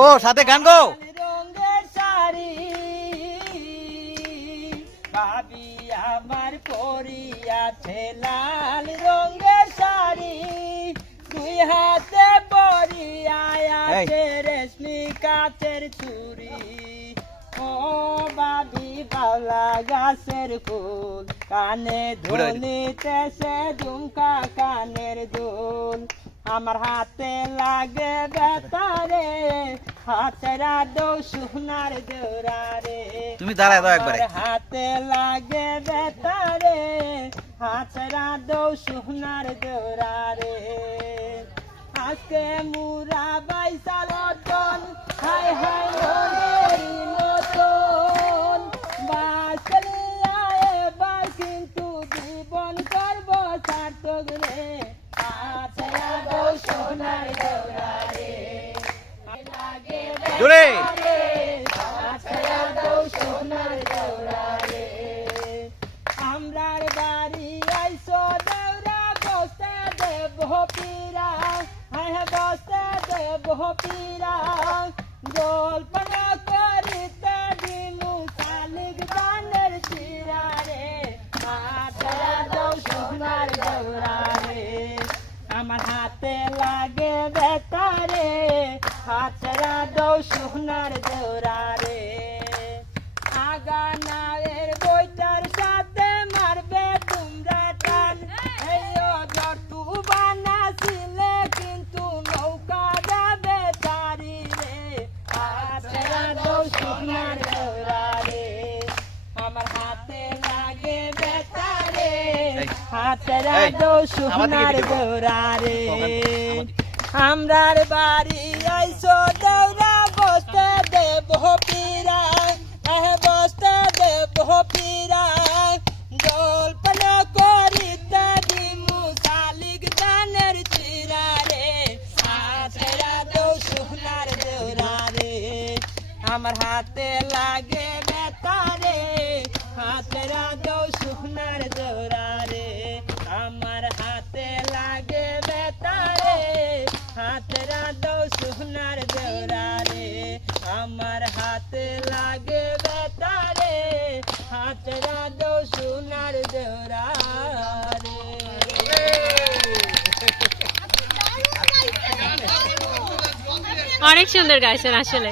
ও সাথে গান গো। রঙের শাড়ি। ভাবি আমার পরিয়াছে লাল রঙের শাড়ি। দুই হাতে পরিয়াছে রেশমি কাচের চুরি ও বাবি বাউলা গাছের ফুল কানে দিন। ধুলিতেছে ঝুমকা আমার হাতে লাগে বেতারে হাতেরা দৌ সোনার জোরারে তুমি দাঁড়ায় দাও একবারে। হাতে লাগে বেতারে হাতেরা দৌ সোনার জোরারে আজকে মুরা বাইসাল টন জোরে। আমরার বাড়ি আইসো, দেউরা বসতে দেব পীরা হ্যাঁ বসতে দেব পীরা জল্পন করিতে দিনু শালিক গানের চিরা রে। আছরা দৌ সোনার দৌড়া রে। আমার হাতে লাগে বেতারে হাতরা দৌ সোনার দৌড়া রে। আগা নায়ের বইটার সাথে মারবে তোমরা টান। এই জটু বানাছিলে কিন্তু নৌকা যাবে তারি রে। আছরা দৌ সোনার রে। আমার হাতে লাগে বেতারে। হাতেরা দৌ সোনার video রে। আমরার বাড়ি আইসো, দৌড়া বসতে দেব পীরা এহ বসতে দেব পীরা জল্পন করিতে দিমু শালিক দানের চিরা রে হাতেরা দৌ সোনার দৌড়া রে আমার হাতে লাগে বেতারে হাতেরা আমার হাতে লাগে বেতারে হাতেরা দৌ সোনার দেওরা অনেক সুন্দর গাইছেন আসলে।